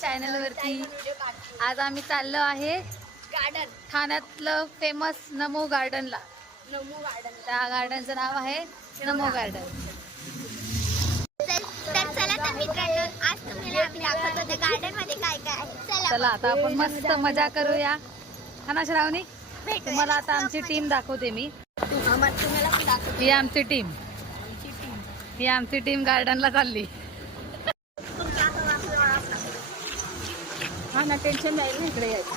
Channel वरती आज आम्ही चाललो आहे गार्डन ठाण्यातलं फेमस नमो गार्डनला नमो गार्डन त्या गार्डनचं नाव आहे नमो गार्डन तर चला तर मित्रांनो आज तुम्हाला आम्ही दाखवत होते गार्डनमध्ये काय काय आहे. चला चला आता आपण मस्त मजा करूया. हा ना श्रावणी? भेटूया. तुम्हाला आता आमची टीम दाखवते मी. तुम्हाला पण दाखवते. ही आमची टीम आमची टीम ही आमची टीम गार्डनला चालली. हा ना टेन्शन नाही ना इकडे यायचं.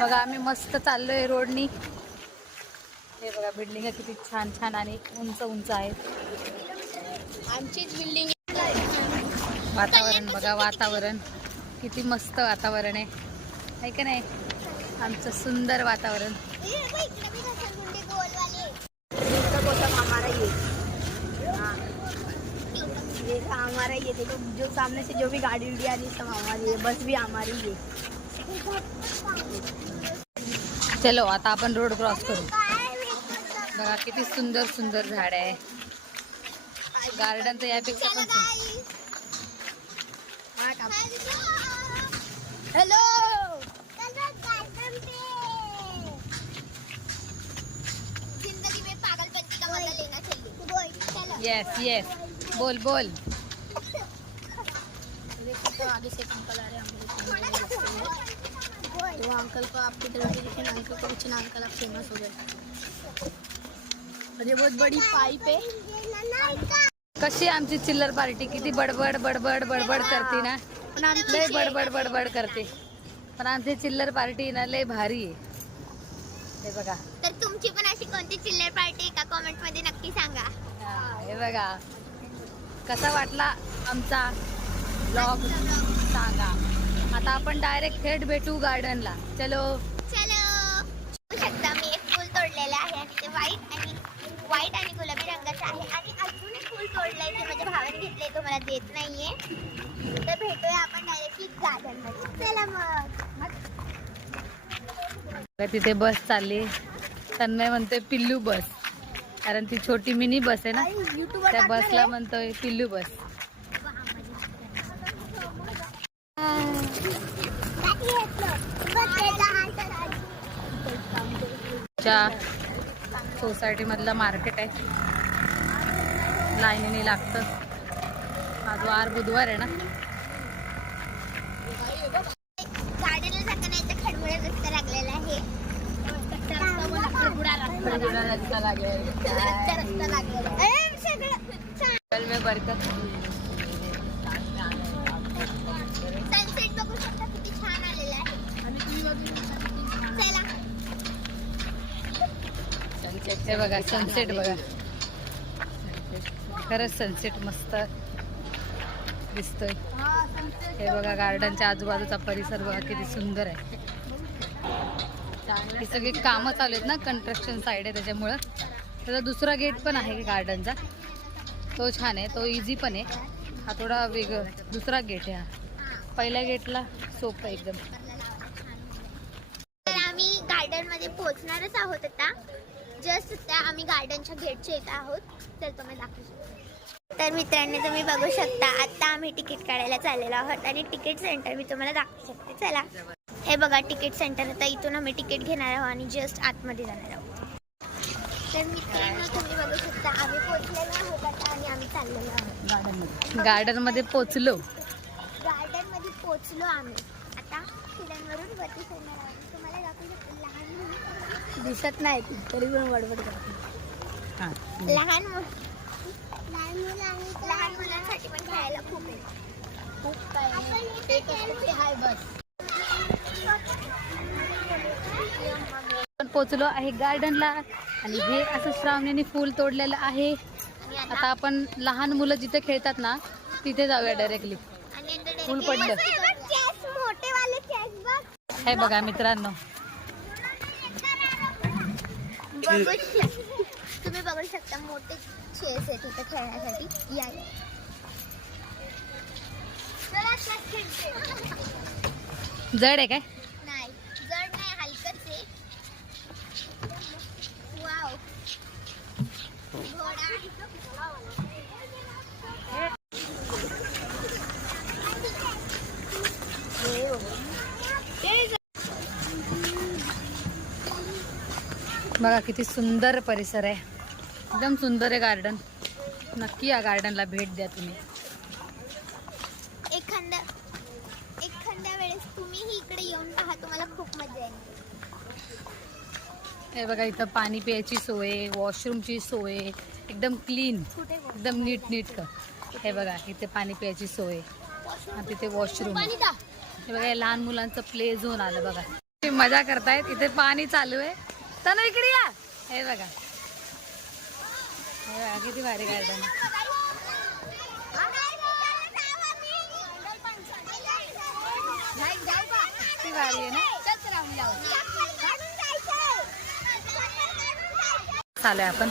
बघा आम्ही मस्त चाललोय रोडनी. हे बघा बिल्डिंग किती छान छान आणि उंच उंच आहेत आमचीच बिल्डिंग वातावरण बघा वातावरण. किती मस्त वातावरण आहे. आहे का नाही? आमचं सुंदर वातावरण. ये हमारा ये देखो जो सामने से जो भी गाड़ी उड़ी आ रही है सब हमारी है बस भी हमारी है चलो आता आपण रोड क्रॉस करू। बघा किती सुंदर सुंदर झाड आहे. गार्डन तर यापेक्षा पण. हेलो येस येस बोल बोल. तो आगे से अंकल आ रहे हैं वो अंकल को भी देखे? अंकल को पूछे ना अंकल आप फेमस हो गए. और ये बहुत बड़ी पाइप है कशी आमची चिल्लर पार्टी? किती बडबड बडबड बडबड करते ना. लय बडबड बडबड करते. पण आमची चिल्लर पार्टी ना लय भारी आहे. हे बघा. तर तुमची पण अशी कोणती चिल्लर पार्टी का? कमेंटमध्ये नक्की सांगा. हा, बघा. कसा वाटला आमचा ब्लॉग सांगा. आता आपण डायरेक्ट थेट भेटू गार्डनला चलो. चलो. बघू शकता मी एक फूल तोडलेलं आहे आणि ते व्हाईट आणि व्हाईट आणि गुलाबी रंगाचं आहे. आणि अजून एक फूल तोडलंय ते माझ्या भावाने घेतलंय तो मला देत नाहीये. तर भेटूया आपण डायरेक्टली गार्डनमध्ये. चला मग तिथे बस चालली. तन्मय म्हणतोय पिल्लू बस. कारण ती छोटी मिनी बस आहे ना त्या बसला म्हणतोय पिल्लू बस. सोसायटी मधलं मार्केट आहे. लाईनीने लागतं. आज वार बुधवार आहे ना गार्डनला जाताना इथं खडमुळे रस्ता लागलेला आहे कच्चा रस्ता बोला, खडमुळा रस्ता. कच्चा रस्ता लागलेला आहे. ए, सगळं छान. कल में बरकत सनसेट बघू शकता किती छान आलेला आहे चला हे बघा सनसेट बघा खरंच सनसेट मस्त दिसतोय हे बघा गार्डनच्या आजूबाजूचा परिसर बघा किती सुंदर आहे हे सगळे कामं चालू आहेत ना कन्स्ट्रक्शन साईड आहे त्याच्यामुळं. त्याचा दुसरा गेट पण आहे गार्डनचा तो छान आहे तो इझी पण आहे. हा थोडा वेगळं दुसरा गेट आहे हा. पहिल्या गेटला सोपं आहे एकदम. तर आम्ही गार्डनमध्ये पोहोचणारच आहोत आता. जस्ट त्या आम्ही गार्डनच्या गेटच्या येत आहोत. तर तुम्ही दाखवू शकता. तर मित्रांनो तुम्ही बघू शकता आता आम्ही तिकीट काढायला चाललेलो आहोत. आणि तिकीट सेंटर मी तुम्हाला दाखवू शकते. चला. हे बघा तिकीट सेंटर आता इथून आम्ही तिकीट घेणार आहोत आणि जस्ट आतमध्ये जाणार आहोत. तर मित्रांनो तुम्ही बघू शकता आम्ही पोहोचलेलो आहोत आता आणि आम्ही चाललेलो आहोत. गार्डनमध्ये गार्डनमध्ये पोचलो गार्डनमध्ये पोहोचलो आम्ही. आता वरती चढणार आहोत. तुम्हाला दाखवू शकतो लहान मुलं दिसत नाही ती तरी पण करते हां. लहान मु- लहान मुलं. लहान मुलांसाठी पण खेळायला खूप आहे. खूप काय बस आपण पोचलो आहे गार्डनला आणि हे असं श्रावणीने फूल तोडलेलं आहे. आता आपण लहान मुलं जिथे खेळतात ना तिथे जाऊया डायरेक्टली फुल पडलं. हे बघा मित्रांनो. तुम्ही बघू शकता मोठे चेस आहेत इथे खेळण्यासाठी. या. जड आहे काय नाही जड नाही हलकच आहे वा बघा किती सुंदर परिसर आहे. एकदम सुंदर आहे गार्डन नक्की या गार्डनला भेट द्या तुम्ही. एखाद्या एखाद्या वेळेस तुम्हीही इकडे येऊन पहा तुम्हाला खूप मजा येईल. हे बघा इथं पाणी प्यायची सोय वॉशरूमची सोय एकदम क्लीन एकदम नीट नीट हे बघा इथे पाणी प्यायची सोय. तिथे वॉशरूम हे बघा लहान मुलांचं प्ले झोन आलं बघा. ते मजा करतायत इथे पाणी चालू आहे. तनु इकडे या. हे बघा. हे बघा किती भारी गार्डन किती भारी आहे ना? चालू आहे आपण.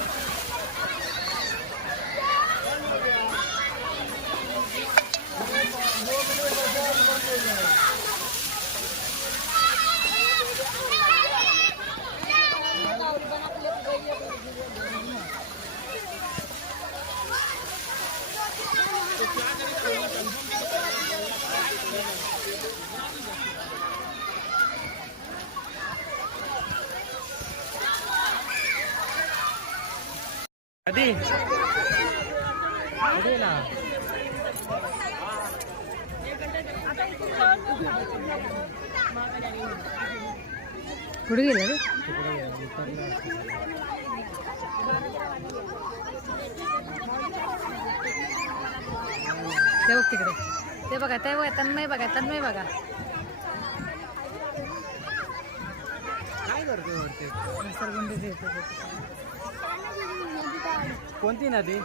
कधी कधी ना कुठे गेले रे ते बघ तिकडे ते बघा ते बघा तन्मय बघा तन्मय बघा काय करतोय वरती घसरगुंडीच येते ते. कोणती नदी?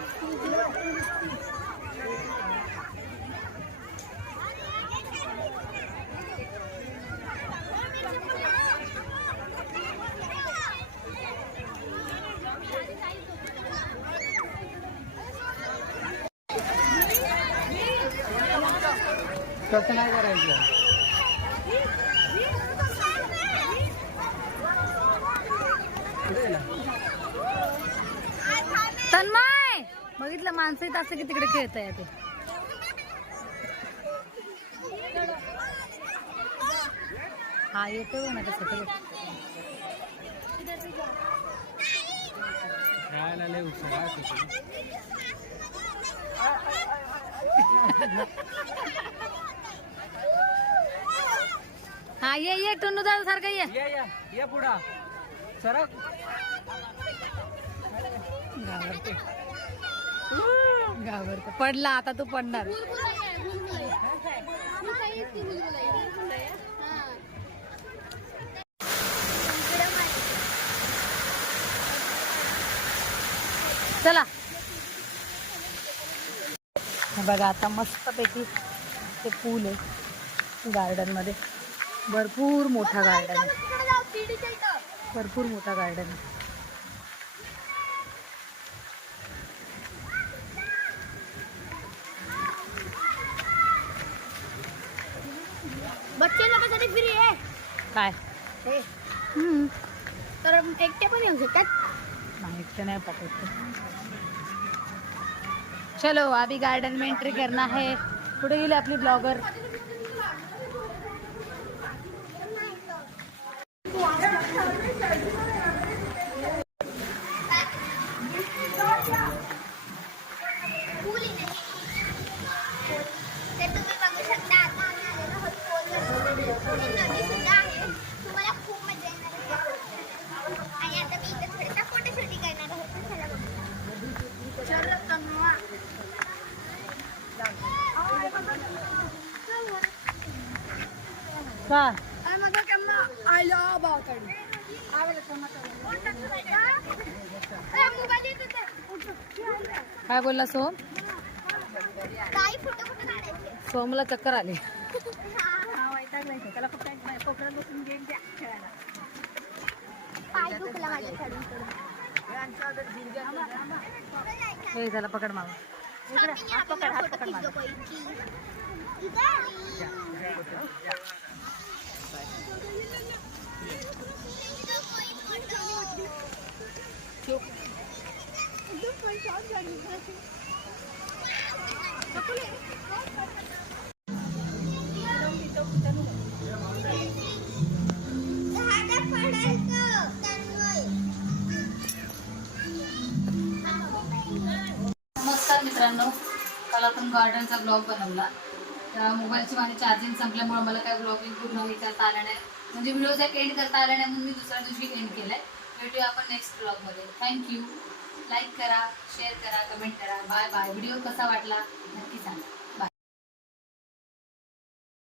कसं नाही करायचं पुढे ना तन्मय बघितलं माणसं इथं असं की तिकडे खेळत आहे ते. हा येतो ना तसं. खेळायला लय उत्साह. हा ये ये टुन्नू दादा सारखं ये. ये या ये पुढा. सरक. घाबरते घाबरते. पडला आता तू पडणार. चला. बघा आता मस्तपैकी ते पूल आहे गार्डनमध्ये. भरपूर मोठा गार्डन आहे. भरपूर मोठा गार्डन आहे. बच्चे लोकांसाठी फ्री आहे. काय? हे. हम्म. तर एकटे पण येऊ शकतात. इतकं नाही पकडते चलो अभी गार्डन में एंट्री करना है. कुठे गेली आपली ब्लॉगर पूल आहे ना हे. तर तुम्ही बघू शकता आता आम्ही आलेलो आहोत पोलवर. हे नदी सुद्धा आहे तुम्हाला खूप मजा येणार आहे आणि आता मी इथे थोडासा फोटो शूटिंग करणार आहोत तर चला बघू चलो तन्मय. का Ay, magkakama. Ayaw ba kayo? Ayaw ka mata. Ay, mobile dito काय बोलला सोम? सोमला चक्कर आली. पाय दुखला माझ्या चढून चढून हे झाला पकड मावा नमस्कार मित्रांनो. काल गार्डनचा ब्लॉग बनवला. तर मोबाईलची माझी चार्जिंग संपल्यामुळे मला काय ब्लॉगिंग पूर्ण हे करता आलं नाही. म्हणजे व्हिडिओ एक एंड करता आला नाही म्हणून मी दुसऱ्या दिवशी एंड केला आहे आपण नेक्स्ट ब्लॉगमध्ये थँक्यू लाईक करा शेअर करा कमेंट करा. बाय बाय व्हिडिओ कसा वाटला? नक्की सांगा.